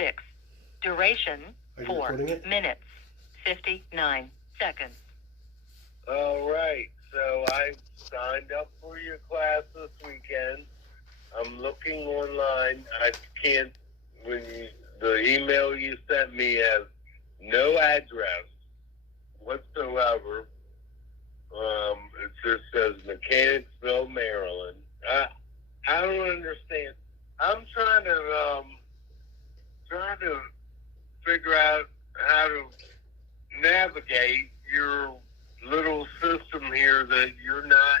6. Duration 4 minutes 59 seconds. All right, so I signed up for your class this weekend. I'm looking online. I can't, the email you sent me has no address whatsoever. It just says Mechanicsville, Maryland. I don't understand. I'm trying to figure out how to navigate your little system here that you're not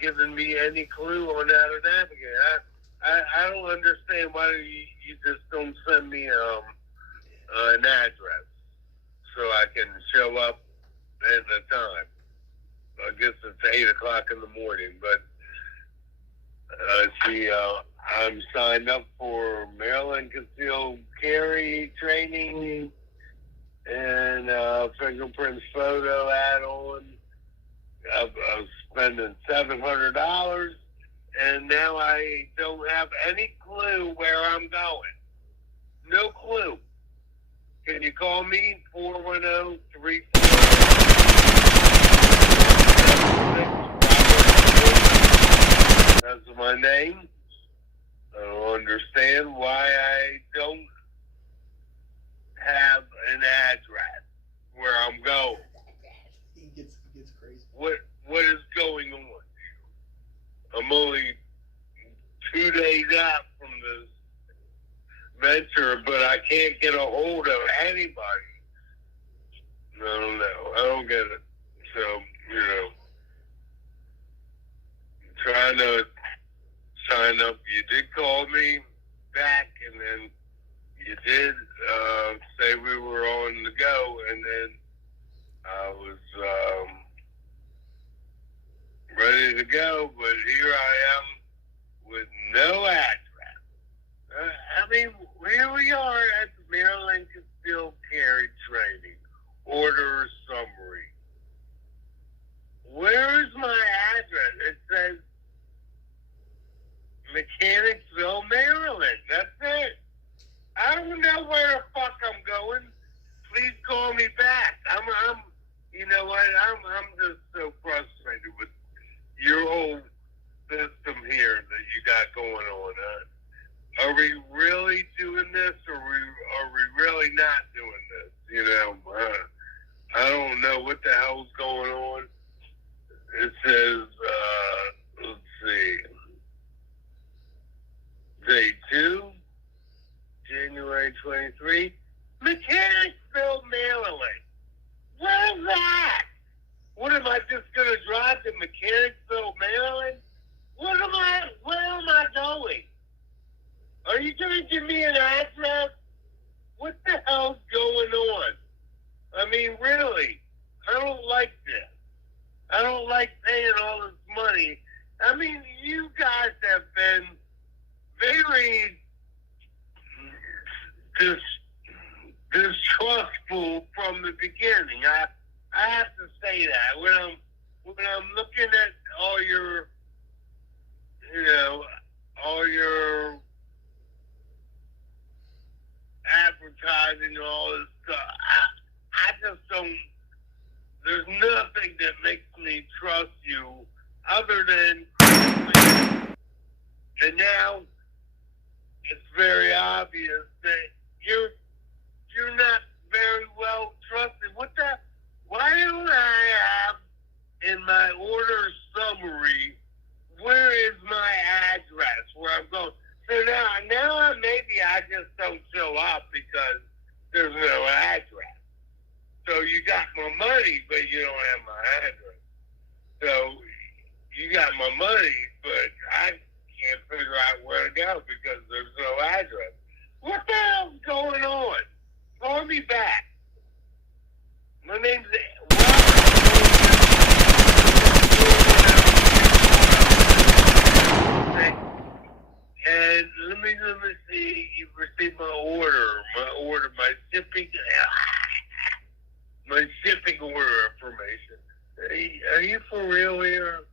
giving me any clue on how to navigate. I don't understand why you just don't send me an address so I can show up at the time. I guess it's 8 o'clock in the morning, but I'm signed up for Maryland concealed carry training and fingerprint photo add-on. I was spending $700, and now I don't have any clue where I'm going. No clue. Can you call me? 410-34... That's my name. I don't understand why I don't have an address where I'm going. It gets crazy. What is going on? I'm only 2 days out from this venture, but I can't get a hold of anybody. I don't know. I don't get it. So, trying to sign up. You did call me back, and then you did say we were on the go, and then I was ready to go, but here I am with no address. Here we are at the Maryland Concealed Carry Training. Order summary. Where is my address? It says Mechanicsville, Maryland. That's it. I don't know where the fuck I'm going. Please call me back. You know what? I'm just so frustrated with your whole system here that you got going on. Are we really doing this, or are we really not doing this? I don't know what the hell's going on. It says, let's see, day 2, January 23, Mechanicsville, Maryland. Where's that? What, am I just going to drive to Mechanicsville, Maryland? Where am I going? Are you going to give me an address? What the hell's going on? Really, I don't like this. I don't like paying all this money. You guys have been very distrustful from the beginning. I have to say that when I'm looking at all your advertising and all this stuff, I just don't. There's nothing that makes me trust you other than, and now it's very obvious that you're not very well trusted. Why don't I have in my order summary, where is my address where I'm going? So now maybe I just don't show up because there's no address. So you got my money, but you don't have my address. So you got my money, but I can't figure out where to go because there's no address. What the hell's going on? Call me back. My name's and let me see. You've received my order, my shipping order information. Are you for real here?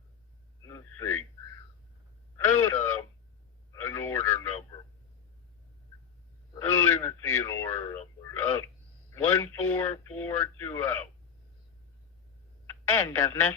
Let's see. I don't have an order number. I don't even see see an order number. 14420. End of message.